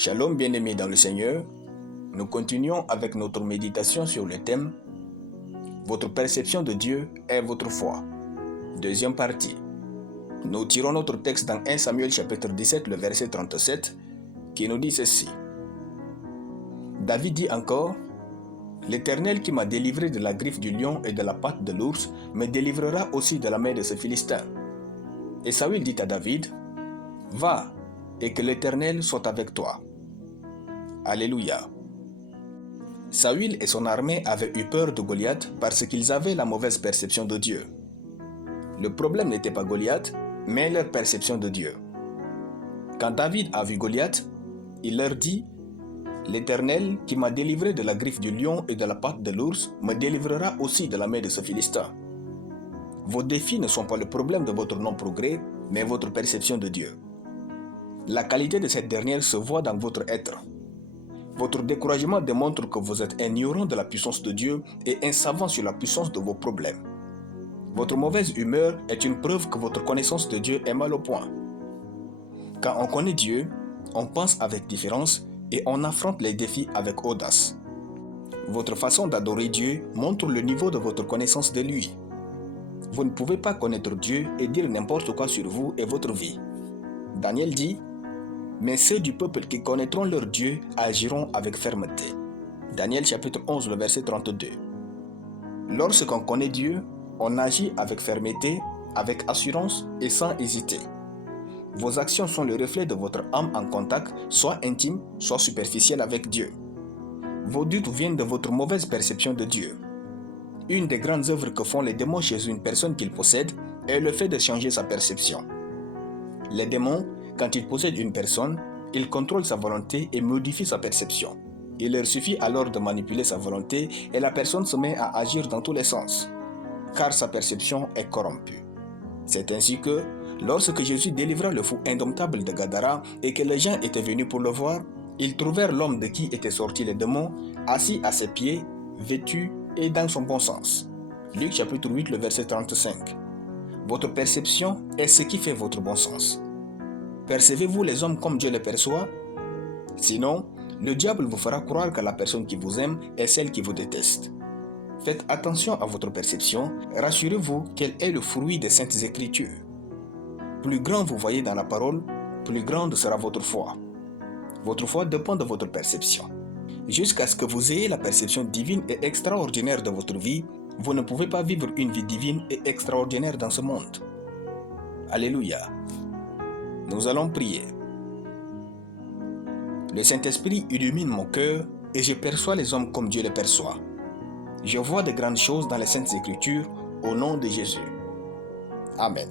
Shalom bien-aimés dans le Seigneur, nous continuons avec notre méditation sur le thème « Votre perception de Dieu est votre foi ». Deuxième partie. Nous tirons notre texte dans 1 Samuel chapitre 17, le verset 37, qui nous dit ceci. David dit encore, « L'Éternel qui m'a délivré de la griffe du lion et de la patte de l'ours me délivrera aussi de la main de ce Philistin. » Et Saül dit à David, « Va, et que l'Éternel soit avec toi. » Alléluia. Saül et son armée avaient eu peur de Goliath parce qu'ils avaient la mauvaise perception de Dieu. Le problème n'était pas Goliath, mais leur perception de Dieu. Quand David a vu Goliath, il leur dit « L'Éternel qui m'a délivré de la griffe du lion et de la patte de l'ours me délivrera aussi de la main de ce Philistin. » Vos défis ne sont pas le problème de votre non-progrès, mais votre perception de Dieu. La qualité de cette dernière se voit dans votre être. Votre découragement démontre que vous êtes ignorant de la puissance de Dieu et insavant sur la puissance de vos problèmes. Votre mauvaise humeur est une preuve que votre connaissance de Dieu est mal au point. Quand on connaît Dieu, on pense avec différence et on affronte les défis avec audace. Votre façon d'adorer Dieu montre le niveau de votre connaissance de lui. Vous ne pouvez pas connaître Dieu et dire n'importe quoi sur vous et votre vie. Daniel dit, « Mais ceux du peuple qui connaîtront leur Dieu agiront avec fermeté. » Daniel chapitre 11, le verset 32. Lorsqu'on connaît Dieu, on agit avec fermeté, avec assurance et sans hésiter. Vos actions sont le reflet de votre âme en contact, soit intime, soit superficiel avec Dieu. Vos doutes viennent de votre mauvaise perception de Dieu. Une des grandes œuvres que font les démons chez une personne qu'ils possèdent est le fait de changer sa perception. Les démons, quand ils possèdent une personne, ils contrôlent sa volonté et modifient sa perception. Il leur suffit alors de manipuler sa volonté et la personne se met à agir dans tous les sens, car sa perception est corrompue. C'est ainsi que, lorsque Jésus délivra le fou indomptable de Gadara et que les gens étaient venus pour le voir, ils trouvèrent l'homme de qui étaient sortis les démons, assis à ses pieds, vêtu et dans son bon sens. Luc chapitre 8, le verset 35. Votre perception est ce qui fait votre bon sens. Percevez-vous les hommes comme Dieu les perçoit? Sinon, le diable vous fera croire que la personne qui vous aime est celle qui vous déteste. Faites attention à votre perception, rassurez-vous qu'elle est le fruit des saintes écritures. Plus grand vous voyez dans la parole, plus grande sera votre foi. Votre foi dépend de votre perception. Jusqu'à ce que vous ayez la perception divine et extraordinaire de votre vie, vous ne pouvez pas vivre une vie divine et extraordinaire dans ce monde. Alléluia. Nous allons prier. Le Saint-Esprit illumine mon cœur et je perçois les hommes comme Dieu les perçoit. Je vois de grandes choses dans les Saintes Écritures au nom de Jésus. Amen.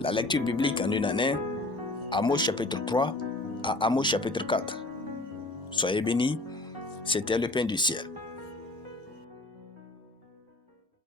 La lecture biblique en une année, Amos chapitre 3 à Amos chapitre 4. Soyez bénis, c'était le pain du ciel.